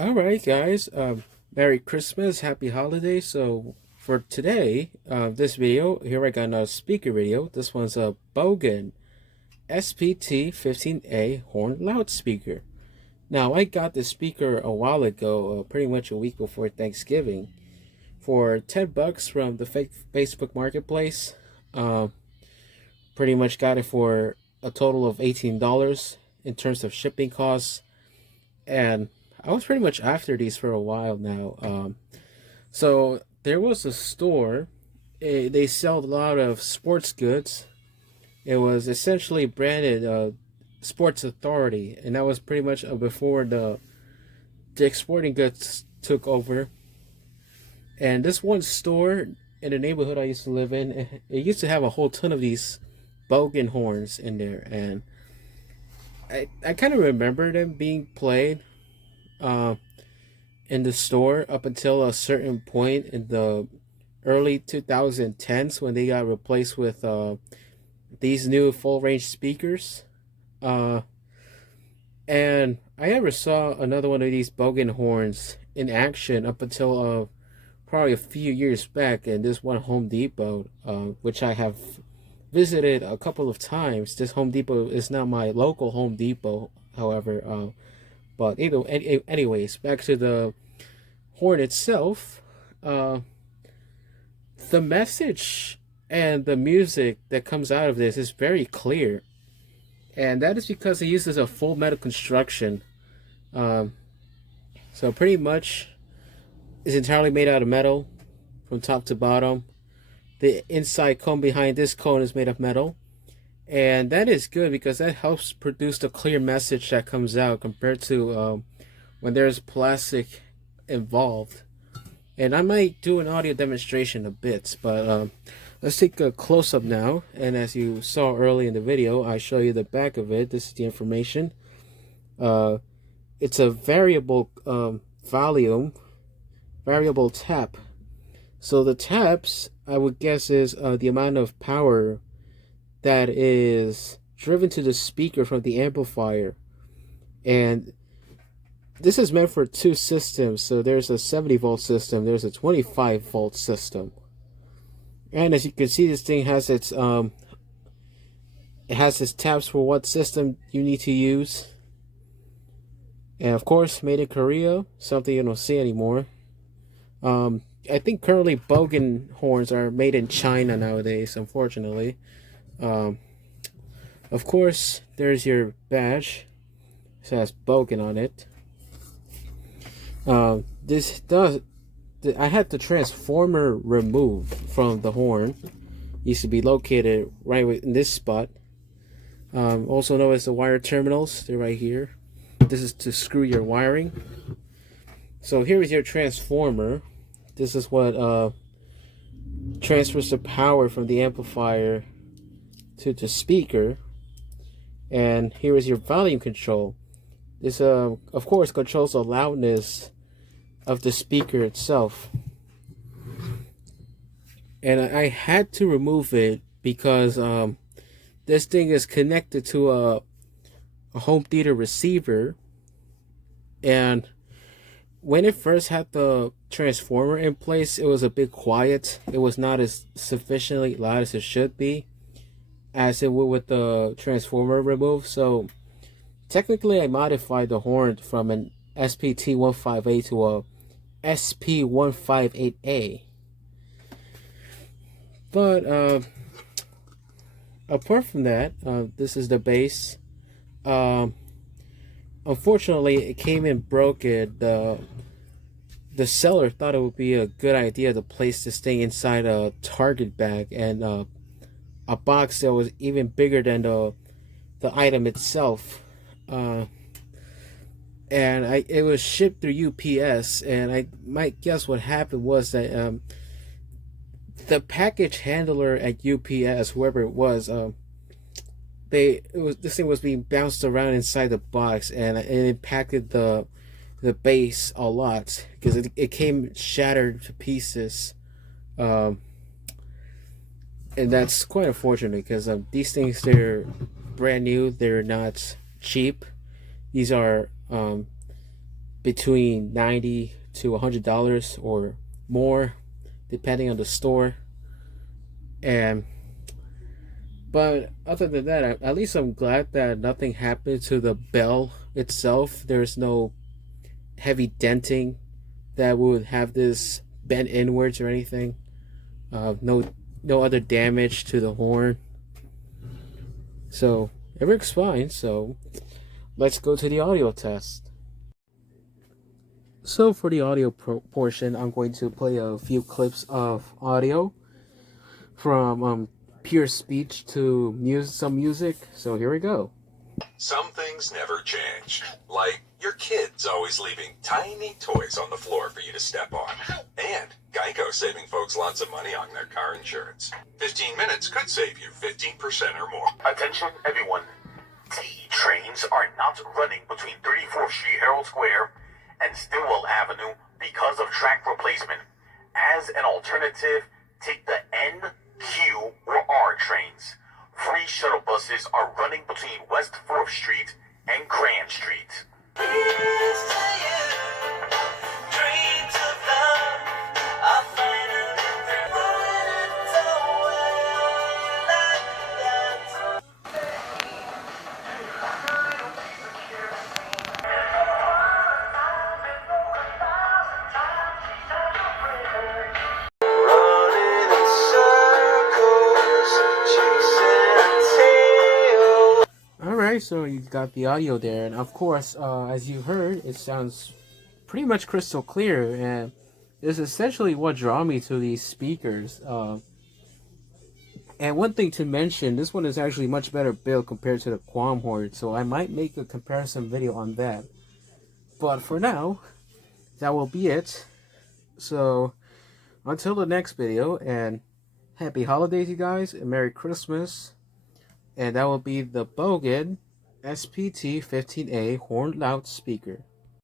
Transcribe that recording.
All right, guys. Merry Christmas, Happy Holidays. So for today, this video here, I got another speaker video. This one's a Bogen SPT15A horn loudspeaker. Now I got this speaker a while ago, pretty much a week before Thanksgiving, for $10 from the Facebook Marketplace. Uh, Pretty much got it for a total of $18 in terms of shipping costs, and I was pretty much after these for a while now. So there was a store. They sell a lot of sports goods. It was essentially branded Sports Authority, and that was pretty much before the Dick's Sporting Goods took over. And this one store in the neighborhood I used to live in, it used to have a whole ton of these Bogen horns in there, and I kind of remember them being played uh, in the store up until a certain point in the early 2010s when they got replaced with these new full range speakers. Uh, and I never saw another one of these Bogen horns in action up until probably a few years back in this one Home Depot, which I have visited a couple of times. This Home Depot is not my local Home Depot, however. But anyways, back to the horn itself. Uh, the message and the music that comes out of this is very clear, and that is because it uses a full metal construction. Um, so pretty much, it's entirely made out of metal from top to bottom. The inside cone behind this cone is made of metal, and that is good because that helps produce the clear message that comes out compared to when there's plastic involved. And I might do an audio demonstration a bit, but let's take a close-up now. And as you saw early in the video, I show you the back of it. This is the information. It's a variable volume, variable tap. So the taps, I would guess, is the amount of power that is driven to the speaker from the amplifier. And this is meant for two systems. So there's a 70-volt system, there's a 25-volt system. And as you can see, this thing has its it has its taps for what system you need to use. And of course, made in Korea, something you don't see anymore. I think currently Bogen horns are made in China nowadays, unfortunately. Of course, there's your badge. It has Bogen on it. This does. I had the transformer removed from the horn. It used to be located right in this spot. Also known as the wire terminals. They're right here. This is to screw your wiring. So here is your transformer. This is what transfers the power from the amplifier to the speaker. And here is your volume control. This of course controls the loudness of the speaker itself. And I had to remove it because this thing is connected to a home theater receiver, and when it first had the transformer in place, it was a bit quiet. It was not as sufficiently loud as it should be, as it would with the transformer removed. So technically, I modified the horn from an SPT15A to a SP15A. But apart from that, this is the base. Unfortunately, it came in broken. The seller thought it would be a good idea to place this thing inside a Target bag and a box that was even bigger than the item itself. And it was shipped through UPS, and I might guess what happened was that the package handler at UPS, whoever it was, this thing was being bounced around inside the box, and it impacted the base a lot because it came shattered to pieces. And that's quite unfortunate because these things, they're brand new, they're not cheap. These are between $90 to $100 or more, depending on the store. And but other than that, at least I'm glad that nothing happened to the bell itself. There's no heavy denting that would have this bent inwards or anything. No other damage to the horn. So it works fine. So let's go to the audio test. So for the audio portion, I'm going to play a few clips of audio from pure speech to some music. So here we go. Some things never change, like your kids always leaving tiny toys on the floor for you to step on, and Geico saving folks lots of money on their car insurance. 15 minutes could save you 15% or more. Attention everyone, T trains are not running between 34th Street Herald Square and Stillwell Avenue because of track replacement. As an alternative, take the N, Q, or R trains. Free shuttle buses are running between West 4th Street and Grand Street. Alright, so you got the audio there, and of course, as you heard, it sounds pretty much crystal clear, and this is essentially what drew me to these speakers. And one thing to mention, this one is actually much better built compared to the Quam Horde, so I might make a comparison video on that. But for now, that will be it. So, until the next video, and happy holidays, you guys, and Merry Christmas. And that will be the Bogen SPT15A horn loudspeaker.